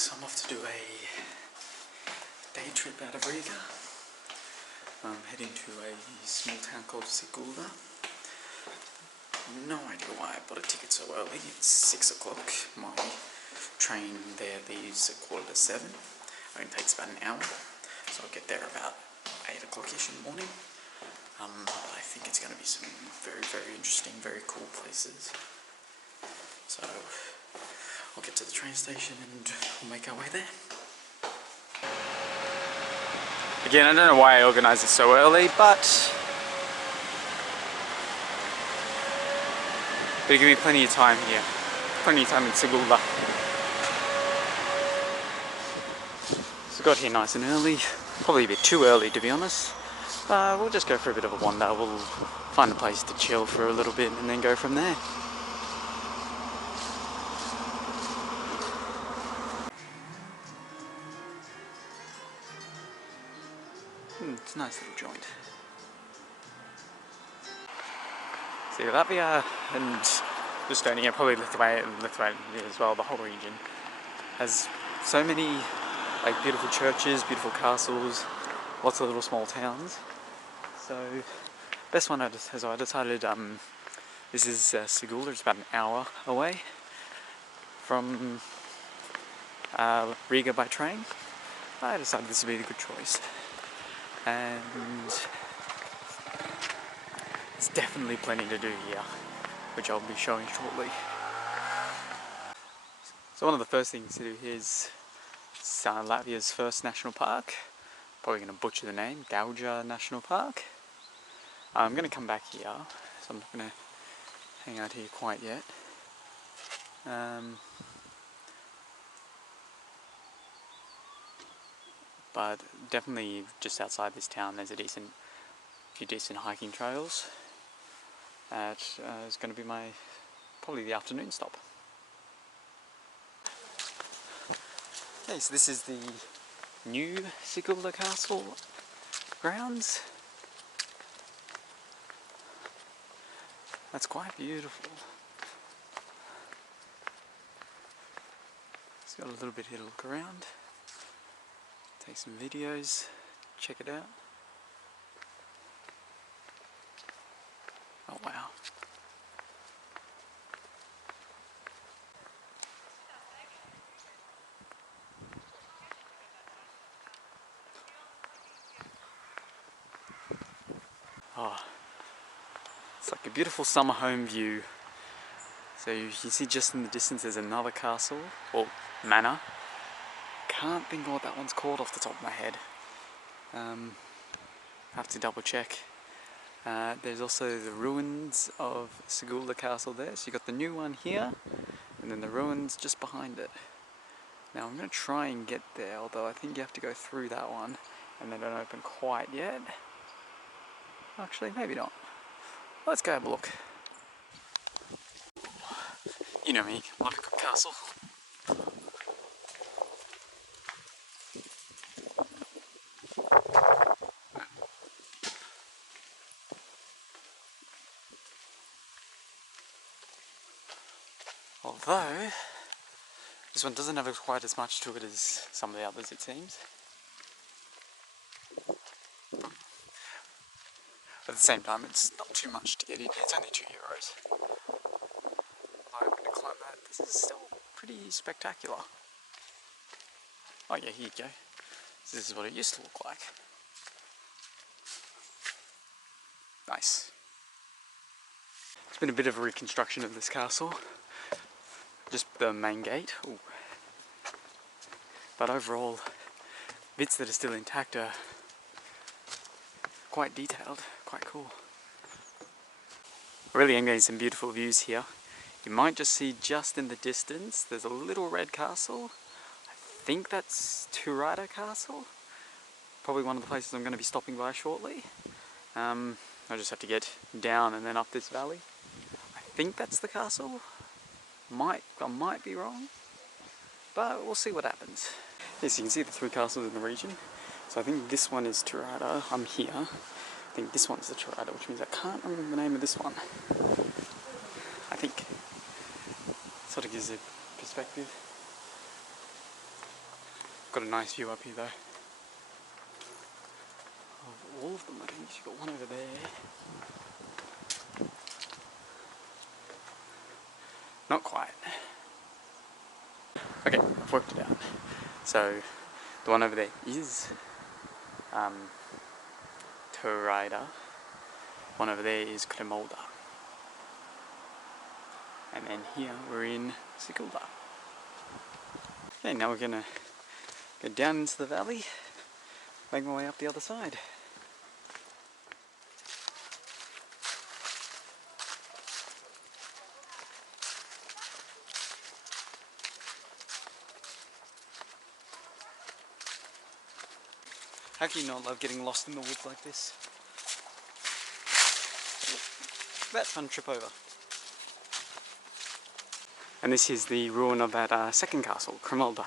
So I'm off to do a day trip out of Riga. I'm heading to a small town called Sigulda. No idea why I bought a ticket so early. It's 6 o'clock. My train there leaves at 7:15. It takes about an hour, so I'll get there about 8 o'clock-ish in the morning. I think it's going to be some very, very interesting, very cool places. So I'll get to the train station and we'll make our way there. Again, I don't know why I organised it so early, but it'll give me plenty of time here. Plenty of time in Sigulda. So got here nice and early. Probably a bit too early, to be honest. We'll just go for a bit of a wander. We'll find a place to chill for a little bit and then go from there. It's a nice little joint. See, Latvia and Estonia, probably Lithuania as well, the whole region, has so many beautiful churches, beautiful castles, lots of little small towns. So, best one I decided, this is Sigulda, it's about an hour away from Riga by train. I decided this would be a good choice. And there's definitely plenty to do here, which I'll be showing shortly. So one of the first things to do here is Latvia's first national park. Probably going to butcher the name, Gauja National Park. I'm going to come back here, so I'm not going to hang out here quite yet. But definitely just outside this town there's a few decent hiking trails. That is going to be probably the afternoon stop. Okay, so this is the new Sigulda Castle grounds. That's quite beautiful. It's got a little bit here to look around. Take some videos, check it out. Oh wow. Oh, it's like a beautiful summer home view. So you see just in the distance there's another castle, or manor. Can't think of what that one's called off the top of my head. Have to double check. There's also the ruins of Sigulda Castle there. So you got the new one here, and then the ruins just behind it. Now I'm going to try and get there, although I think you have to go through that one, and they don't open quite yet. Actually, maybe not. Let's go have a look. You know me, love a good castle. Although, this one doesn't have quite as much to it as some of the others, it seems. At the same time, it's not too much to get in. It's only €2. I'm going to climb that. This is still pretty spectacular. Oh yeah, here you go. So this is what it used to look like. Nice. It's been a bit of a reconstruction of this castle. Just the main gate. Ooh. But overall, bits that are still intact are quite detailed, quite cool. Really am getting some beautiful views here. You might just see just in the distance, there's a little red castle. I think that's Turata Castle. Probably one of the places I'm going to be stopping by shortly. I just have to get down and then up this valley. I think that's the castle. I might be wrong, but we'll see what happens. Yes, you can see the 3 castles in the region. So I think this one is Turata. I'm here. I think this one's the Turata, which means I can't remember the name of this one. I think. Sort of gives a perspective. Got a nice view up here though. Of all of them, I think you've got one over there. Not quite. Okay, I've worked it out. So, the one over there is Riga. One over there is Kremolda. And then here we're in Sigulda. Okay, now we're gonna go down into the valley, make my way up the other side. How can you not love getting lost in the woods like this? That fun trip over. And this is the ruin of that second castle, Kremolda.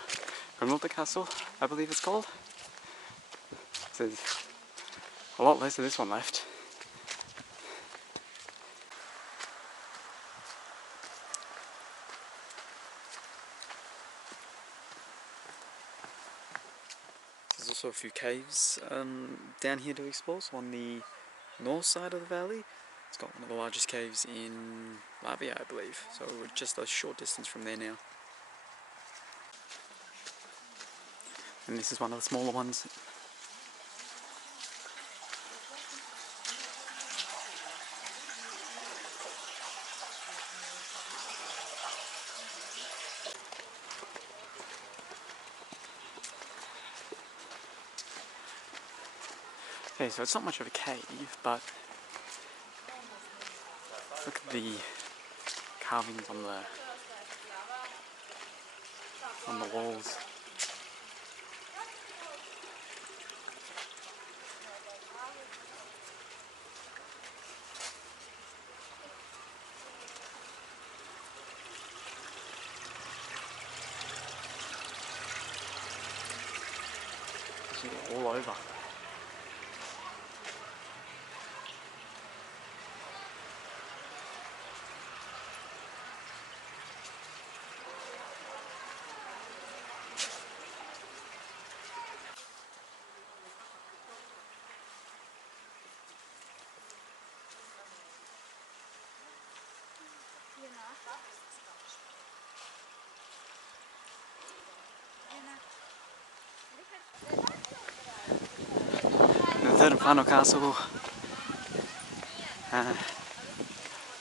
Kremolda Castle, I believe it's called. So there's a lot less of this one left. There's also a few caves down here to explore. So on the north side of the valley, it's got one of the largest caves in Latvia, I believe. So we're just a short distance from there now. And this is one of the smaller ones. Okay, so it's not much of a cave, but look at the carvings on the walls. It's all over. The third and final castle,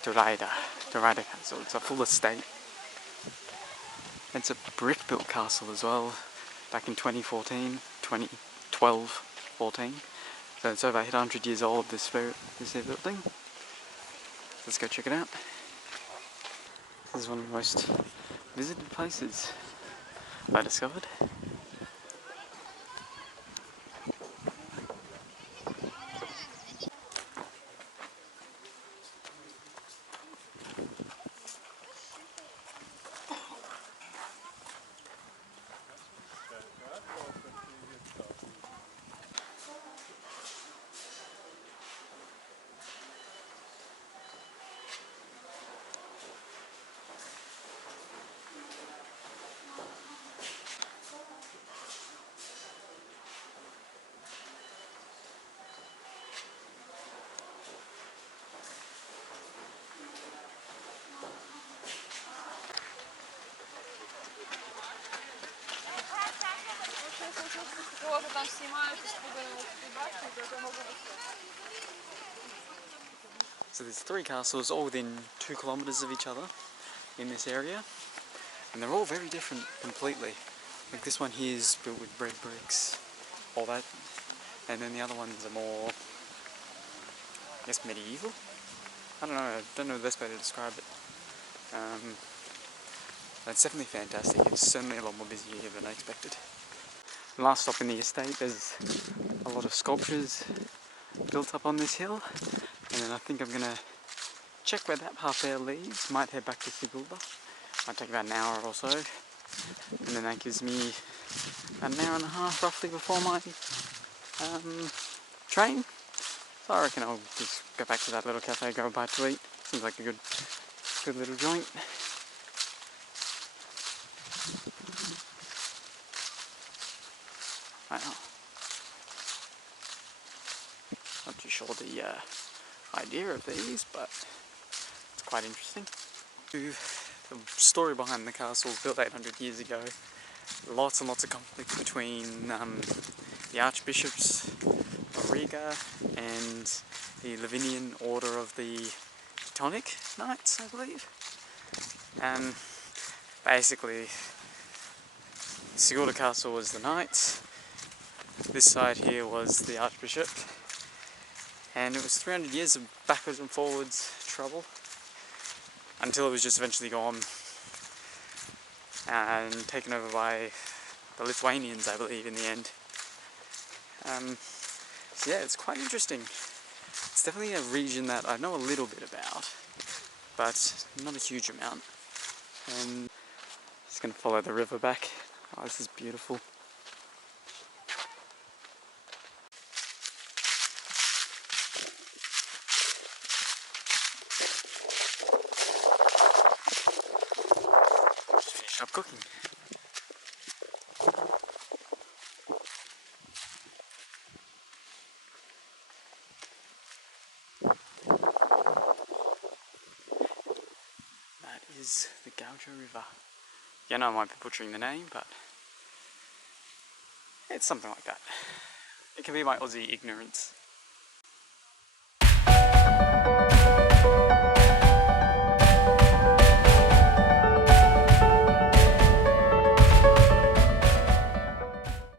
Riga Castle. It's a full estate. It's a brick-built castle as well, back in 2012, 14. So it's over 800 years old, this here building. Let's go check it out. This is one of the most visited places I discovered. So there's 3 castles all within 2 kilometres of each other in this area, and they're all very different completely. Like this one here is built with red bricks, all that, and then the other ones are more, I guess, medieval? I don't know the best way to describe it. It's definitely fantastic. It's certainly a lot more busy here than I expected. Last stop in the estate, there's a lot of sculptures built up on this hill, and then I think I'm going to check where that path there leads. Might head back to Sigulda. Might take about an hour or so, and then that gives me an hour and a half roughly before my train. So I reckon I'll just go back to that little cafe, go a bite to eat. Seems like a good little joint. Wow. Not too sure the idea of these, but it's quite interesting. The story behind the castle was built 800 years ago. Lots and lots of conflict between the archbishops of Riga and the Lavinian Order of the Teutonic Knights, I believe. Basically, Sigurda Castle was the knights, this side here was the archbishop, and it was 300 years of backwards and forwards trouble until it was just eventually gone and taken over by the Lithuanians, I believe, in the end. So yeah, it's quite interesting. It's definitely a region that I know a little bit about, but not a huge amount. And just going to follow the river back. Oh, this is beautiful. Just finished up cooking. That is the Gaujo River. Yeah, I know I might be butchering the name, but it's something like that. It can be my Aussie ignorance.